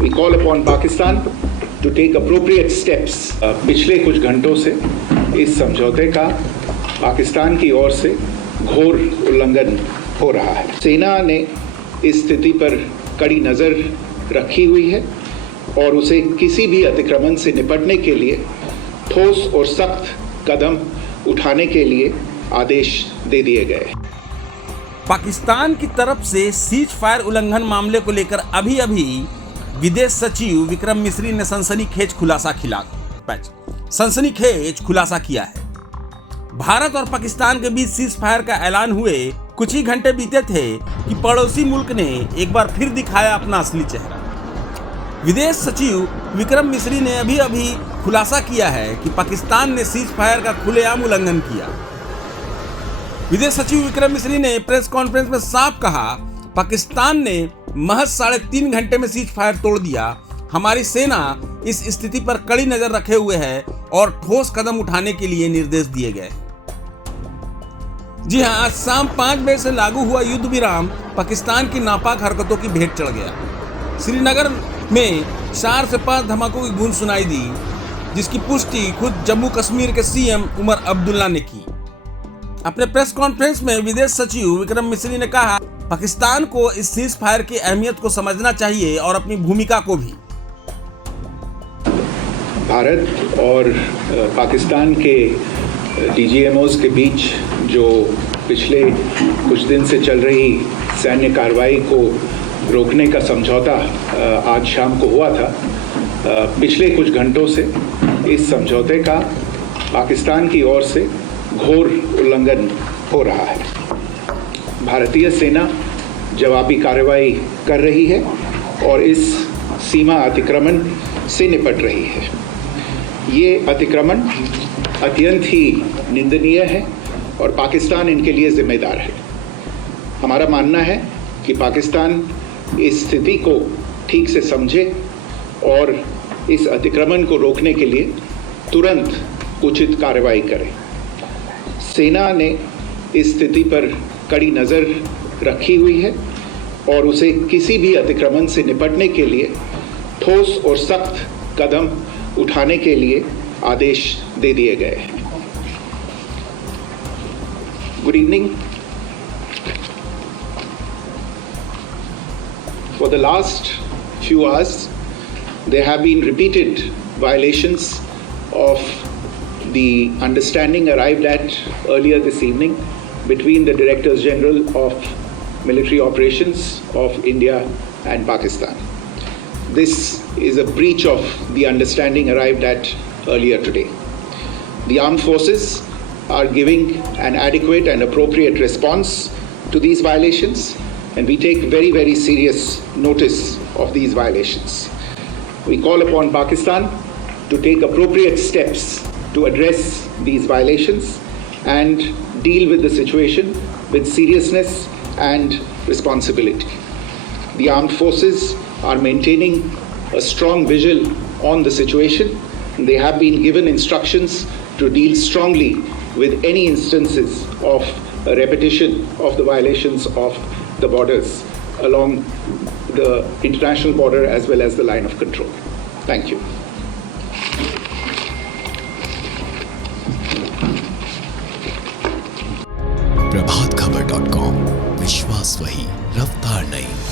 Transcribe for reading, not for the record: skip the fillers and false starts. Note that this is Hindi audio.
We call upon Pakistan to take appropriate steps. पिछले कुछ घंटों से इस समझौते का पाकिस्तान की ओर से घोर उल्लंघन हो रहा है। सेना ने इस स्थिति पर कड़ी नज़र रखी हुई है और उसे किसी भी अतिक्रमण से निपटने के लिए ठोस और सख्त कदम उठाने के लिए आदेश दे दिए गए। पाकिस्तान की तरफ से सीज फायर उल्लंघन मामले को लेकर अभी विदेश सचिव विक्रम मिस्री ने सनसनीखेज खुलासा किया है। भारत और पाकिस्तान के बीच सीज फायर का ऐलान हुए कुछ ही घंटे बीते थे कि पड़ोसी मुल्क ने एक बार फिर दिखाया अपना असली चेहरा। विदेश सचिव विक्रम मिस्री ने अभी खुलासा किया है कि पाकिस्तान ने सीज फायर का खुलेआम उल्लंघन किया। विदेश सचिव विक्रम मिस्री ने प्रेस कॉन्फ्रेंस में साफ कहा, पाकिस्तान ने महज 3.5 घंटे में सीज फायर तोड़ दिया। हमारी सेना इस स्थिति पर कड़ी नजर रखे हुए है और ठोस कदम उठाने के लिए निर्देश दिए गए। जी हां, आज शाम 5 बजे से लागू हुआ युद्ध विराम पाकिस्तान की नापाक हरकतों की भेंट चढ़ गया। श्रीनगर में 4 से 5 धमाकों की गूंज सुनाई दी, जिसकी पुष्टि खुद जम्मू कश्मीर के सीएम उमर अब्दुल्ला ने की। अपने प्रेस कॉन्फ्रेंस में विदेश सचिव विक्रम मिस्री ने कहा, पाकिस्तान को इस सीज फायर की अहमियत को समझना चाहिए और अपनी भूमिका को भी। भारत और पाकिस्तान के डीजीएमओज के बीच जो पिछले कुछ दिन से चल रही सैन्य कार्रवाई को रोकने का समझौता आज शाम को हुआ था, पिछले कुछ घंटों से इस समझौते का पाकिस्तान की ओर से घोर उल्लंघन हो रहा है। भारतीय सेना जवाबी कार्रवाई कर रही है और इस सीमा अतिक्रमण से निपट रही है। ये अतिक्रमण अत्यंत ही निंदनीय है और पाकिस्तान इनके लिए जिम्मेदार है। हमारा मानना है कि पाकिस्तान इस स्थिति को ठीक से समझे और इस अतिक्रमण को रोकने के लिए तुरंत उचित कार्रवाई करे। सेना ने इस स्थिति पर कड़ी नज़र रखी हुई है और उसे किसी भी अतिक्रमण से निपटने के लिए ठोस और सख्त कदम उठाने के लिए आदेश दे दिए गए हैं। Good evening. For the last few hours, there have been repeated violations of the understanding arrived at earlier this evening between the Directors General of Military Operations of India and Pakistan. This is a breach of the understanding arrived at earlier today. The armed forces are giving an adequate and appropriate response to these violations, and we take very, very serious notice of these violations. We call upon Pakistan to take appropriate steps to address these violations and deal with the situation with seriousness and responsibility. The armed forces are maintaining a strong vigil on the situation. They have been given instructions to deal strongly with any instances of a repetition of the violations of the borders along the international border as well as the line of control. Thank you. प्रभातखबर.com, विश्वास वही, रफ्तार नहीं।